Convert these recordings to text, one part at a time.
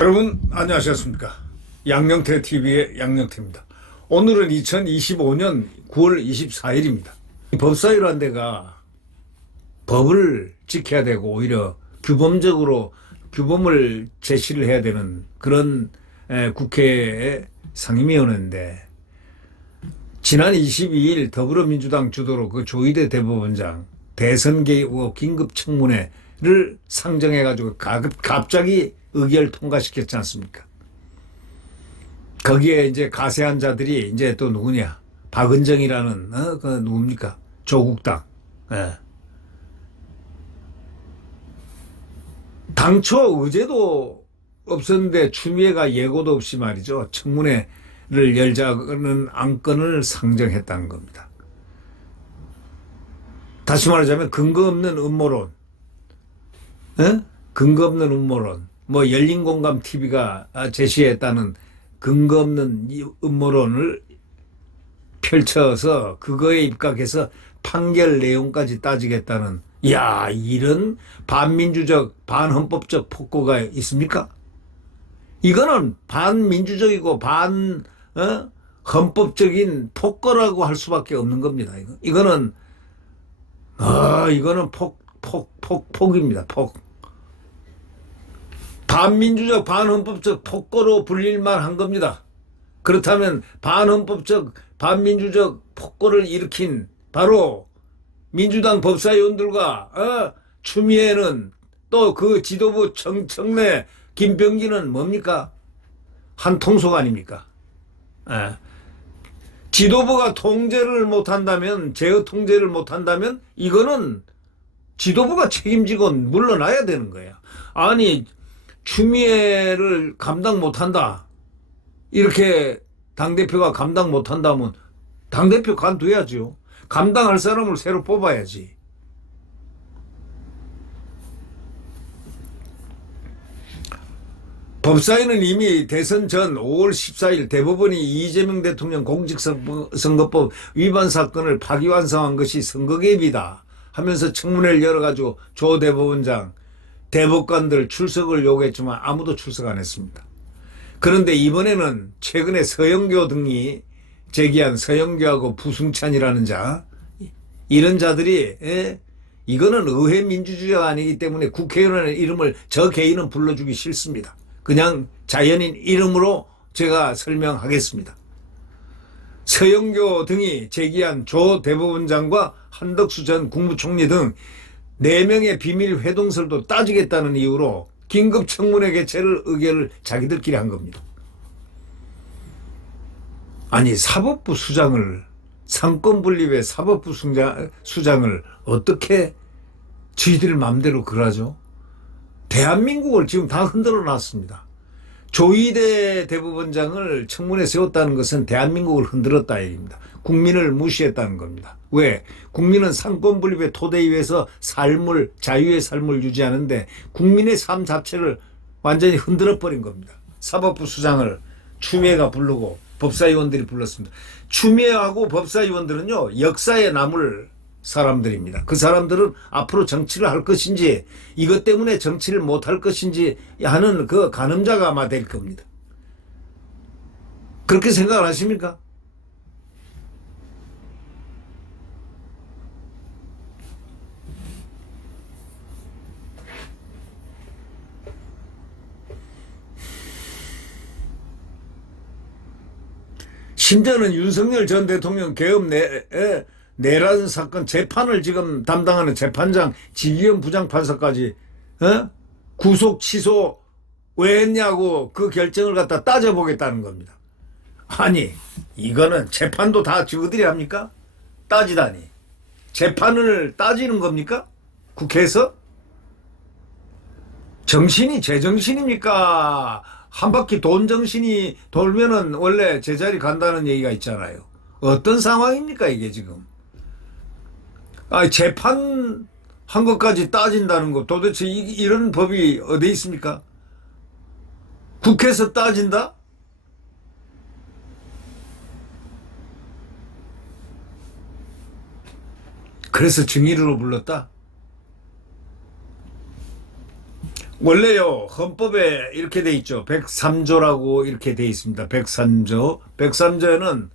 여러분 안녕하셨습니까? 양영태TV의 양영태입니다. 오늘은 2025년 9월 24일입니다. 법사위라는 데가 법을 지켜야 되고 오히려 규범적으로 규범을 제시를 해야 되는 그런 국회의 상임위원회인데, 지난 22일 더불어민주당 주도로 그 조희대 대법원장 대선 개입 의혹 긴급 청문회를 상정해가지고 갑자기 의결 통과시켰지 않습니까? 거기에 이제 가세한 자들이 이제 또 누구냐? 박은정이라는 그 누굽니까? 조국당. 예. 당초 의제도 없었는데 추미애가 예고도 없이 말이죠, 청문회를 열자는 안건을 상정했다는 겁니다. 다시 말하자면 근거 없는 음모론, 근거 없는 음모론, 뭐 열린공감TV가 제시했다는 근거 없는 이 음모론을 펼쳐서 그거에 입각해서 판결 내용까지 따지겠다는, 야, 이런 반민주적 반헌법적 폭거가 있습니까? 이거는 반민주적이고 반헌법적인 폭거라고 할 수밖에 없는 겁니다. 이거는 폭입니다. 폭. 반민주적 반헌법적 폭거로 불릴만 한 겁니다. 그렇다면 반헌법적 반민주적 폭거를 일으킨 바로 민주당 법사위원들과 추미애는 또 그 지도부 청내 김병기는 뭡니까? 한 통속 아닙니까? 지도부가 통제를 못한다면, 제어 통제를 못한다면 이거는 지도부가 책임지고 물러나야 되는 거야. 아니, 추미애를 감당 못한다, 이렇게 당대표가 감당 못한다면 당대표 관둬야죠. 감당할 사람을 새로 뽑아야지. 법사위는 이미 대선 전 5월 14일 대법원이 이재명 대통령 공직선거법 위반 사건을 파기환송한 것이 선거 개입이다 하면서 청문회를 열어가지고 조 대법원장, 대법관들 출석을 요구했지만 아무도 출석 안 했습니다. 그런데 이번에는 최근에 서영교 등이 제기한, 서영교하고 부승찬이라는 자, 이런 자들이 이거는 의회 민주주의가 아니기 때문에 국회의원의 이름을 저 개인은 불러주기 싫습니다. 그냥 자연인 이름으로 제가 설명하겠습니다. 서영교 등이 제기한 조 대법원장과 한덕수 전 국무총리 등 4명의 비밀 회동설도 따지겠다는 이유로 긴급 청문회 개최를 의결을 자기들끼리 한 겁니다. 아니, 사법부 수장을, 상권분립의 사법부 수장을 어떻게 저희들 마음대로 그러죠? 대한민국을 지금 다 흔들어 놨습니다. 조희대 대법원장을 청문회에 세웠다는 것은 대한민국을 흔들었다 얘기입니다. 국민을 무시했다는 겁니다. 왜? 국민은 상권분립의 토대 위에서 삶을, 자유의 삶을 유지하는데 국민의 삶 자체를 완전히 흔들어버린 겁니다. 사법부 수장을 추미애가 부르고 법사위원들이 불렀습니다. 추미애하고 법사위원들은요, 역사에 남을 사람들입니다. 그 사람들은 앞으로 정치를 할 것인지, 이것 때문에 정치를 못할 것인지 하는 그 가늠자가 아마 될 겁니다. 그렇게 생각을 하십니까? 심지어는 윤석열 전 대통령 개업 내란 사건 재판을 지금 담당하는 재판장 지기현 부장판사까지 구속 취소 왜 했냐고 그 결정을 갖다 따져보겠다는 겁니다. 아니, 이거는 재판도 다 저들이 합니까? 따지다니. 재판을 따지는 겁니까? 국회에서? 정신이 제정신입니까? 한 바퀴 돈 정신이 돌면은 원래 제자리 간다는 얘기가 있잖아요. 어떤 상황입니까 이게 지금? 재판한 것까지 따진다는 거, 도대체 이런 법이 어디 있습니까? 국회에서 따진다? 그래서 증인으로 불렀다? 원래요, 헌법에 이렇게 돼 있죠. 103조라고 이렇게 돼 있습니다. 103조. 103조에는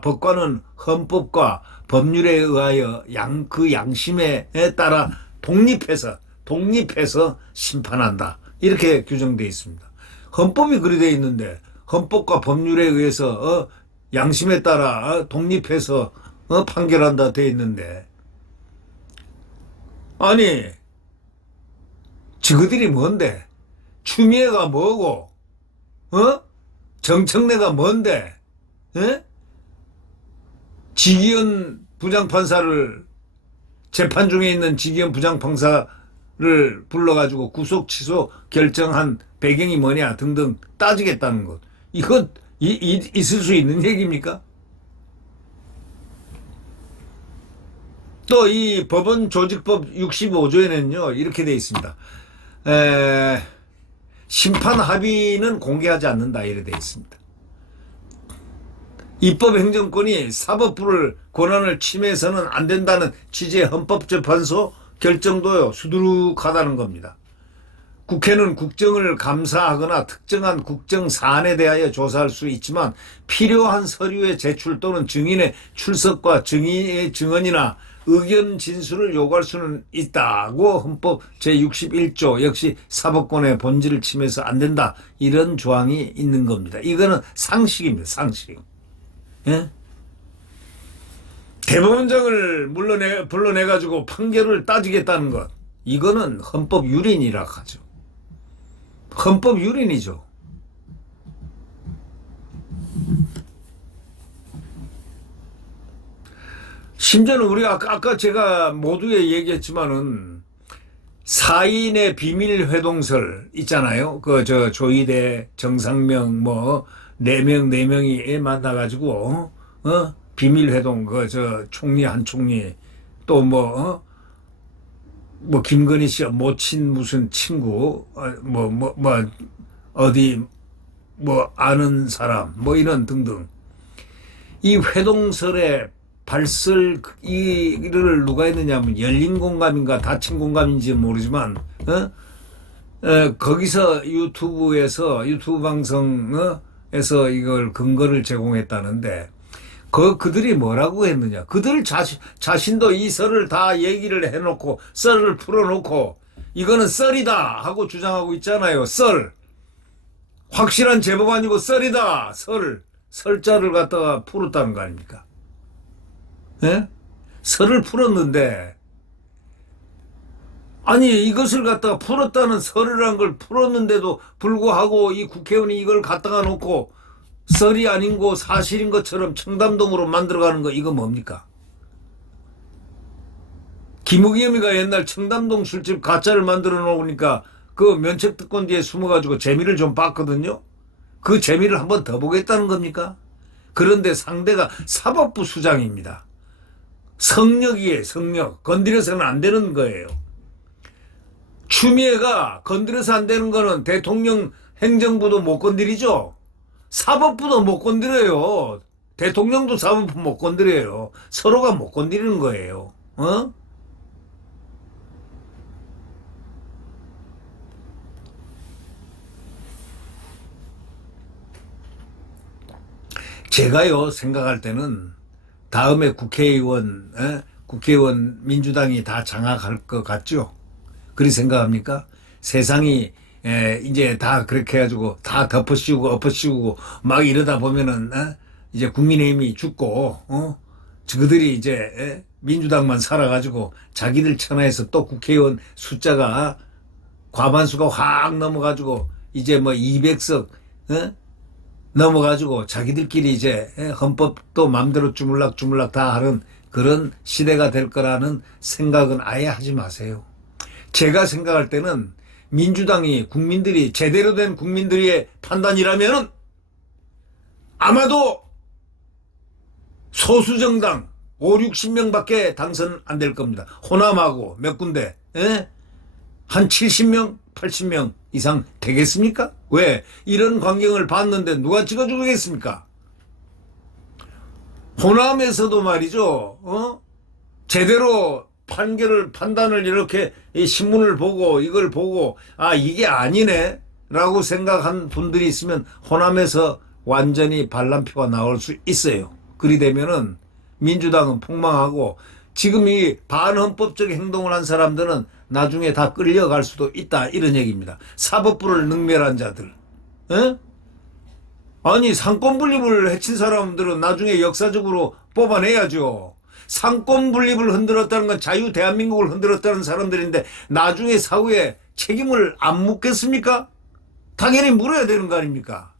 법관은 헌법과 법률에 의하여 그 양심에 따라 독립해서 심판한다. 이렇게 규정되어 있습니다. 헌법이 그리 되어 있는데, 헌법과 법률에 의해서, 양심에 따라, 독립해서, 판결한다 되어 있는데, 아니, 지그들이 뭔데? 추미애가 뭐고? 정청래가 뭔데? 지기현 부장판사를 재판 중에 있는 지기현 부장판사를 불러가지고 구속 취소 결정한 배경이 뭐냐 등등 따지겠다는 것. 이건 있을 수 있는 얘기입니까? 또 이 법원 조직법 65조에는요 이렇게 되어 있습니다. 심판 합의는 공개하지 않는다 이래 되어 있습니다. 입법행정권이 사법부를 권한을 침해해서는 안 된다는 취지의 헌법재판소 결정도요 수두룩하다는 겁니다. 국회는 국정을 감사하거나 특정한 국정 사안에 대하여 조사할 수 있지만 필요한 서류의 제출 또는 증인의 출석과 증인의 증언이나 의견 진술을 요구할 수는 있다고 헌법 제61조 역시 사법권의 본질을 침해해서 안 된다 이런 조항이 있는 겁니다. 이거는 상식입니다. 상식. 예? 대법원장을 불러내가지고 판결을 따지겠다는 것 이거는 헌법 유린이라 하죠. 헌법 유린이죠. 심지어는 우리가 아까 제가 모두에 얘기했지만은 사인의 비밀 회동설 있잖아요. 조희대, 정상명 뭐 4명이 만나가지고 비밀 회동 총리 한 총리 또 김건희 씨 모친 무슨 친구 어디 아는 사람 이런 등등 이 회동설에 이를 누가 했느냐면 열린 공감인가 닫힌 공감인지 모르지만 거기서 유튜브 방송에서 이걸 근거를 제공했다는데 그들이 뭐라고 했느냐 그들 자신도 이 썰을 다 얘기를 해놓고 썰을 풀어놓고 이거는 썰이다 하고 주장하고 있잖아요. 썰 확실한 제법 아니고 썰이다 설자를 갖다가 풀었다는 거 아닙니까? 예? 설을 풀었는데 아니 이것을 갖다가 풀었다는 설이라는 걸 풀었는데도 불구하고 이 국회의원이 이걸 갖다가 놓고 썰이 아닌 거 사실인 것처럼 청담동으로 만들어가는 거 이거 뭡니까? 김우겸이가 옛날 청담동 술집 가짜를 만들어 놓으니까 그 면책특권 뒤에 숨어가지고 재미를 좀 봤거든요. 그 재미를 한번 더 보겠다는 겁니까? 그런데 상대가 사법부 수장입니다. 성역이에요. 성역. 건드려서는 안 되는 거예요. 추미애가 건드려서 안 되는 거는 대통령 행정부도 못 건드리죠. 사법부도 못 건드려요. 대통령도 사법부 못 건드려요. 서로가 못 건드리는 거예요. 제가요 생각할 때는 다음에 국회의원 민주당이 다 장악할 것 같죠? 그리 생각합니까? 세상이 이제 다 그렇게 해가지고 다 엎어씌우고 막 이러다 보면은 이제 국민의힘이 죽고 저들이 이제 민주당만 살아가지고 자기들 천하에서 또 국회의원 숫자가 과반수가 확 넘어가지고 이제 200석 넘어가지고 자기들끼리 이제 헌법도 마음대로 주물락 다 하는 그런 시대가 될 거라는 생각은 아예 하지 마세요. 제가 생각할 때는 민주당이 제대로 된 국민들의 판단이라면 아마도 소수정당 5, 60명밖에 당선 안 될 겁니다. 호남하고 몇 군데 한 70명, 80명 이상 되겠습니까? 왜? 이런 광경을 봤는데 누가 찍어주겠습니까? 호남에서도 말이죠. 제대로 판단을 이렇게 이 신문을 보고 이걸 보고 아 이게 아니네 라고 생각한 분들이 있으면 호남에서 완전히 반란표가 나올 수 있어요. 그리 되면은 민주당은 폭망하고 지금 이 반헌법적 행동을 한 사람들은 나중에 다 끌려갈 수도 있다 이런 얘기입니다. 사법부를 능멸한 자들. 에? 아니 상권 분립을 해친 사람들은 나중에 역사적으로 뽑아내야죠. 상권 분립을 흔들었다는 건 자유 대한민국을 흔들었다는 사람들인데 나중에 사후에 책임을 안 묻겠습니까? 당연히 물어야 되는 거 아닙니까?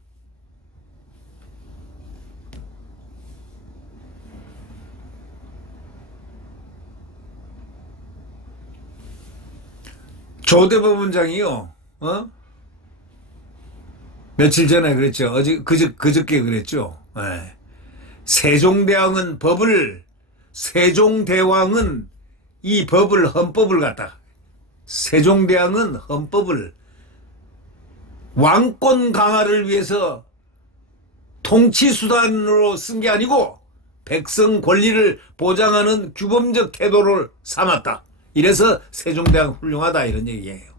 조 대법원장이요. 며칠 전에 그랬죠. 그저께 그랬죠. 네. 세종대왕은 이 법을 헌법을 갖다 세종대왕은 헌법을 왕권 강화를 위해서 통치수단으로 쓴 게 아니고 백성 권리를 보장하는 규범적 태도를 삼았다. 이래서 세종대왕 훌륭하다 이런 얘기예요.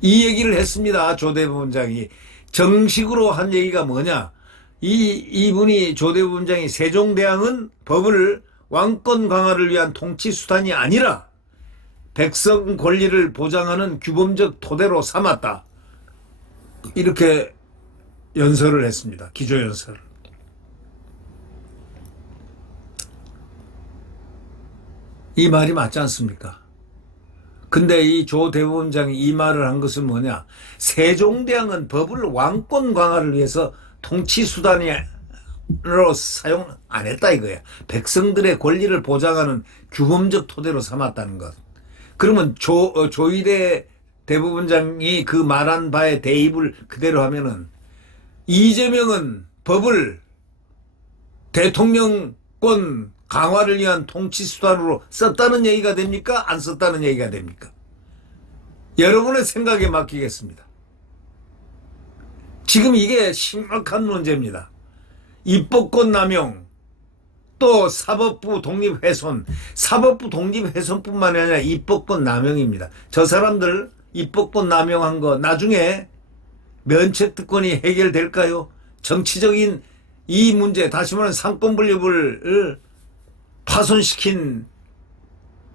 이 얘기를 했습니다. 조 대법원장이. 정식으로 한 얘기가 뭐냐. 이분이 조 대법원장이 세종대왕은 법을 왕권 강화를 위한 통치수단이 아니라 백성 권리를 보장하는 규범적 토대로 삼았다. 이렇게 연설을 했습니다. 기조연설을. 이 말이 맞지 않습니까? 근데 이 조 대법원장이 이 말을 한 것은 뭐냐? 세종대왕은 법을 왕권 강화를 위해서 통치수단으로 사용 안 했다 이거야. 백성들의 권리를 보장하는 규범적 토대로 삼았다는 것. 그러면 조희대 대법원장이 그 말한 바에 대입을 그대로 하면은 이재명은 법을 대통령권 강화를 위한 통치수단으로 썼다는 얘기가 됩니까? 안 썼다는 얘기가 됩니까? 여러분의 생각에 맡기겠습니다. 지금 이게 심각한 문제입니다. 입법권 남용, 또 사법부 독립훼손, 사법부 독립훼손뿐만 아니라 입법권 남용입니다. 저 사람들 입법권 남용한 거 나중에 면책특권이 해결될까요? 정치적인 이 문제, 다시 말하면 상권 분립을 파손시킨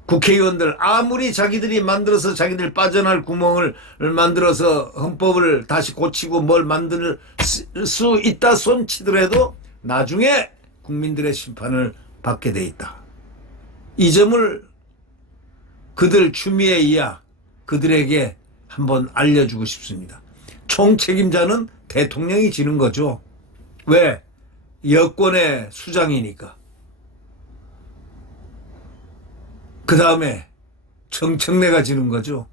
국회의원들 아무리 자기들이 만들어서 자기들 빠져날 구멍을 만들어서 헌법을 다시 고치고 뭘 만들 수 있다 손치더라도 나중에 국민들의 심판을 받게 돼 있다. 이 점을 그들 추미애 이하 그들에게 한번 알려주고 싶습니다. 총책임자는 대통령이 지는 거죠. 왜? 여권의 수장이니까. 그 다음에 정청래가 지는 거죠.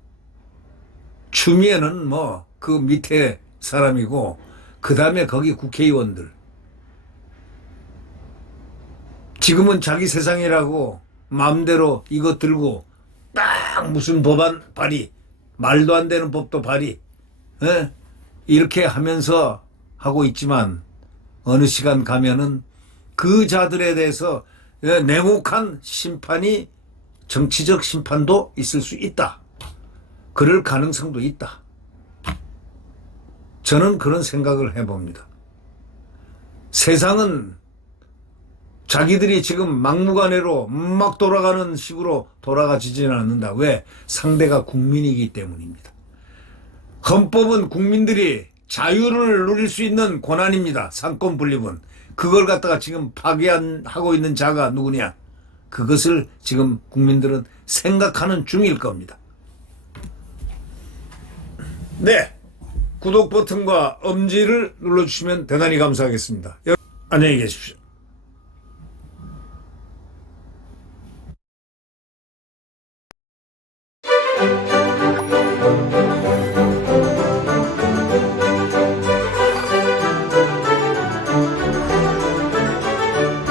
추미애는 뭐 그 밑에 사람이고 그 다음에 거기 국회의원들. 지금은 자기 세상이라고 마음대로 이거 들고 딱 무슨 법안 발의, 말도 안 되는 법도 발의, 이렇게 하면서 하고 있지만 어느 시간 가면은 그 자들에 대해서 냉혹한 심판이 정치적 심판도 있을 수 있다. 그럴 가능성도 있다. 저는 그런 생각을 해봅니다. 세상은 자기들이 지금 막무가내로 막 돌아가는 식으로 돌아가지지는 않는다. 왜? 상대가 국민이기 때문입니다. 헌법은 국민들이 자유를 누릴 수 있는 권한입니다. 상권 분립은. 그걸 갖다가 지금 파괴하고 있는 자가 누구냐? 그것을 지금 국민들은 생각하는 중일 겁니다. 네, 구독 버튼과 엄지를 눌러주시면 대단히 감사하겠습니다. 안녕히 계십시오.